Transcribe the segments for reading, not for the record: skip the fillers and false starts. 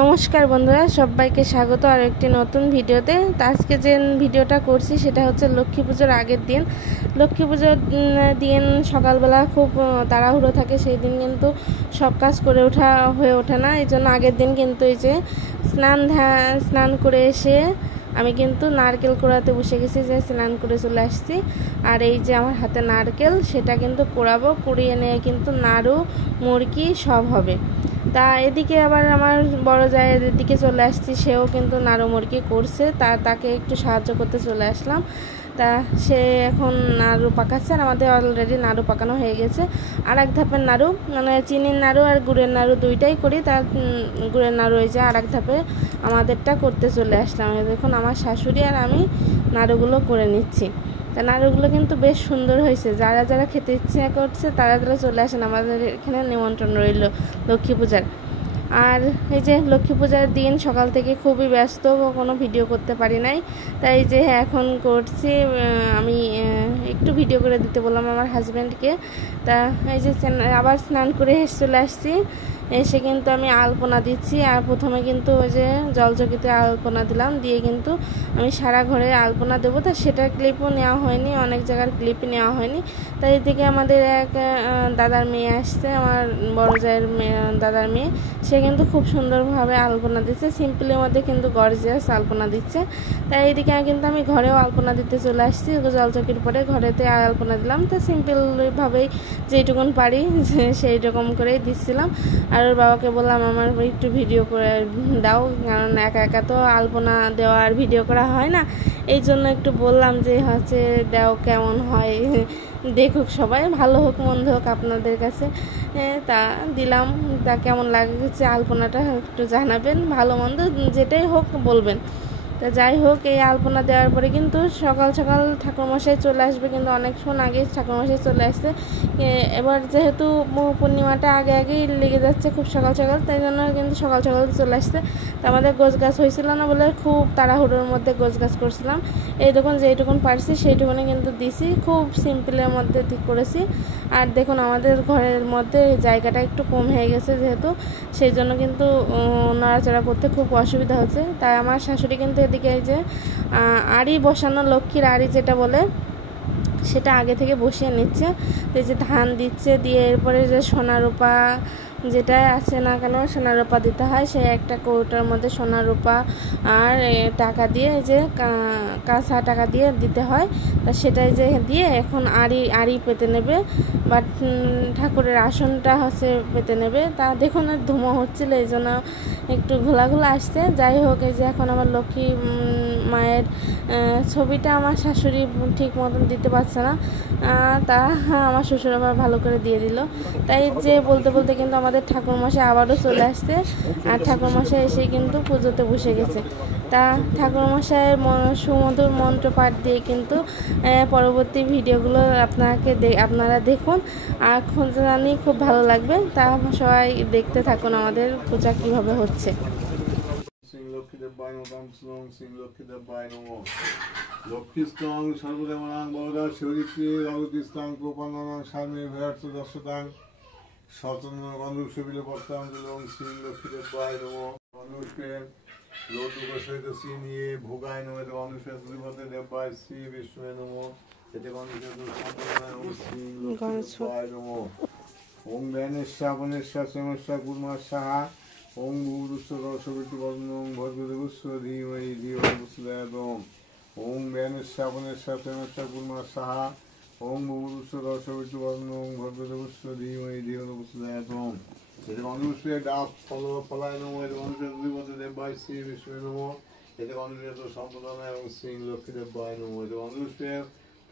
নমস্কার বন্ধুরা, সবাইকে স্বাগত আর একটি নতুন ভিডিওতে। তো আজকে যে ভিডিওটা করছি সেটা হচ্ছে লক্ষ্মী পুজোর আগের দিন। লক্ষ্মী পুজোর দিন সকালবেলা খুব তাড়াহুড়ো থাকে, সেই দিন কিন্তু সব কাজ করে হয়ে ওঠে না। এই জন্য আগের দিন কিন্তু এই যে স্নান করে এসে আমি কিন্তু নারকেল কোড়াতে বসে গেছি, যে স্নান করে চলে আসছি। আর এই যে আমার হাতে নারকেল, সেটা কিন্তু কোড়াবো, কুড়িয়ে নিয়ে কিন্তু নাড়ু মুরগি সব হবে। তা এদিকে আবার আমার বড় জায়ের দিকে চলে আসছি, সেও কিন্তু নাড়ু মুরগি করছে, তাকে একটু সাহায্য করতে চলে আসলাম। তা সে এখন নাড়ু পাকাচ্ছে, আর আমাদের অলরেডি নাড়ু পাকানো হয়ে গেছে। আর এক ধাপের নাড়ু, মানে চিনির নাড়ু আর গুড়ের নাড়ু দুইটাই করি, তার গুড়ের নাড়ু এই যে আর এক ধাপে আমাদেরটা করতে চলে আসলাম। দেখুন আমার শাশুড়ি আর আমি নাড়ুগুলো করে নিচ্ছি। তা নাড়ুগুলো কিন্তু বেশ সুন্দর হয়েছে। যারা যারা খেতে ইচ্ছে করছে তারা চলে আসেন, আমাদের এখানে নিমন্ত্রণ রইল লক্ষ্মী পূজার। আর এই যে লক্ষ্মী পূজার দিন সকাল থেকে খুবই ব্যস্ত, কোনো ভিডিও করতে পারি নাই। তাই যে এখন করছি, আমি একটু ভিডিও করে দিতে বললাম আমার হাজব্যান্ডকে। তা এই যে আবার স্নান করে চলে আসছি, এসে কিন্তু আমি আলপনা দিচ্ছি। আর প্রথমে কিন্তু ওই যে জলচকিতে আলপনা দিলাম, দিয়ে কিন্তু আমি সারা ঘরে আলপনা দেবো। তা সেটার ক্লিপও নেওয়া হয়নি, অনেক জায়গার ক্লিপই নেওয়া হয়নি। তাই এদিকে আমাদের এক দাদার মেয়ে আসছে, আমার বড় জায়ের দাদার মেয়ে, সে কিন্তু খুব সুন্দরভাবে আলপনা দিচ্ছে, সিম্পলের মধ্যে কিন্তু গর্জিয়াস আলপনা দিচ্ছে। তাই এদিকে কিন্তু আমি ঘরেও আলপনা দিতে চলে আসছি, জলচকির পরে ঘরেতে আলপনা দিলাম। তো সিম্পলভাবেই যেইটুকুন পারি সেই রকম করেই দিচ্ছিলাম। আর ওর বাবাকে বললাম আমার একটু ভিডিও করে দাও, কারণ একা একা তো আলপনা দেওয়া আর ভিডিও করা হয় না। এই জন্য একটু বললাম যে হচ্ছে দাও, কেমন হয় দেখুক সবাই, ভালো হোক মন্দ হোক আপনাদের কাছে। তা দিলাম। তা কেমন লাগছে আলপনাটা একটু জানাবেন, ভালো মন্দ যেটাই হোক বলবেন। তা যাই হোক, এই আলপনা দেওয়ার পরে কিন্তু সকাল সকাল ঠাকুরমশাই চলে আসবে, কিন্তু অনেকক্ষণ আগে ঠাকুরমশাই চলে আসছে। এবার যেহেতু পূর্ণিমাটা আগে আগেই লেগে যাচ্ছে খুব সকাল সকাল, তাই জন্য কিন্তু সকাল সকাল চলে আসছে। তো আমাদের গোছ গাছ হয়েছিল না বলে খুব তাড়াহুড়োর মধ্যে গোছ গাছ করছিলাম। এই দেখুন যেইটুকুন পারছি সেইটুকুনি কিন্তু দিছি, খুব সিম্পলের মধ্যে ঠিক করেছি। আর দেখুন আমাদের ঘরের মধ্যে জায়গাটা একটু কম হয়ে গেছে, যেহেতু সেই জন্য কিন্তু নড়াচড়া করতে খুব অসুবিধা হচ্ছে। তাই আমার শাশুড়ি কিন্তু এদিকে এই যে আড়ি বসানো, লক্ষ্মীর আড়ি যেটা বলে, সেটা আগে থেকে বসিয়ে নিচ্ছে। এই যে ধান দিচ্ছে, দিয়ে এরপরে যে সোনা রূপা যেটা আছে না কেন সোনা রূপা দিতে হয়, সেই একটা কৌটার মধ্যে সোনা রূপা আর টাকা দিয়ে, যে কাঁচা টাকা দিয়ে দিতে হয়। তা সেটাই যে দিয়ে এখন আড়ি পেতে নেবে, বাট ঠাকুরের আসনটা হচ্ছে পেতে নেবে। তা দেখুন ধুমো হচ্ছিল, এই জন্য একটু ঘোলা আসছে। যাই হোক, এই যে এখন আমার লক্ষ্মী মায়ের ছবিটা আমার শাশুড়ি ঠিক মতন দিতে পারছে না, তা আমার শ্বশুর আবার ভালো করে দিয়ে দিল। তাই যে বলতে বলতে কিন্তু আমাদের ঠাকুরমশাই আবারও চলে আসছে, আর ঠাকুরমশাই এসে কিন্তু পুজোতে বসে গেছে। তা ঠাকুরমশাইয়ের সুমধুর মন্ত্রপাঠ দিয়ে কিন্তু পরবর্তী ভিডিওগুলো আপনারা দেখুন, আর জানি খুব ভালো লাগবে। তা সবাই দেখতে থাকুন আমাদের পূজা কীভাবে হচ্ছে। লক্ষ্মীস্তং সর্বদেবানাং বরদাং শিবরিত্রি রঘুতিস্তাং কোপানানাং স্বামী ভয়ার্থ দর্শতাং স্বতন্ত্র গন্ধুষ বিলপত্তাং জলং শ্রী লক্ষ্মীদেবায় নমঃ। গন্ধুষকে লৌতুক সহিত শ্রী নিয়ে ভোগায় নমঃ। গন্ধুষের দুর্বতে দেবায় শ্রী বিষ্ণুয়ে নমঃ। এতে গন্ধুষের সম্প্রদায় শ্রী লক্ষ্মীদেবায় নমঃ। ওং ব্যানেশ্বা বনেশ্বা শ্যামস্যা কুর্মা সাহা ওং ভূরুষ্য রসবিটি বর্ণং ভদ্রদেবস্য ধীমহি ধিয়ো প্রচোদয়াৎ। ওং ব্যানেশ্বা বনেশ্বা শ্যামস্যা কুর্মা সাহা ওং ভূরুষ্য রসবিটি বর্ণং ভদ্রদেবস্য ধীমহি ধিয়ো প্রচোদয়াৎ। এতে গন্ধুষে ডাব ফলায় নমঃ। এতে গন্ধুষের দুর্বতে দেবায় শ্রী বিষ্ণুয়ে নমঃ। এতে গন্ধুষের সম্প্রদায় এবং শ্রী লক্ষ্মীদেবায় নমঃ। এতে গন্ধুষে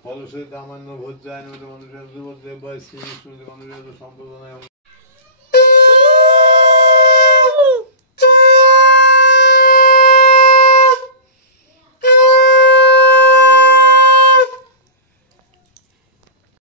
ফলসে দামান্য ভোজ্যায় নমঃ। এতে গন্ধুষের দুর্বতে দেবায় শ্রী বিষ্ণু। এতে গন্ধুষের সম্প্রদায়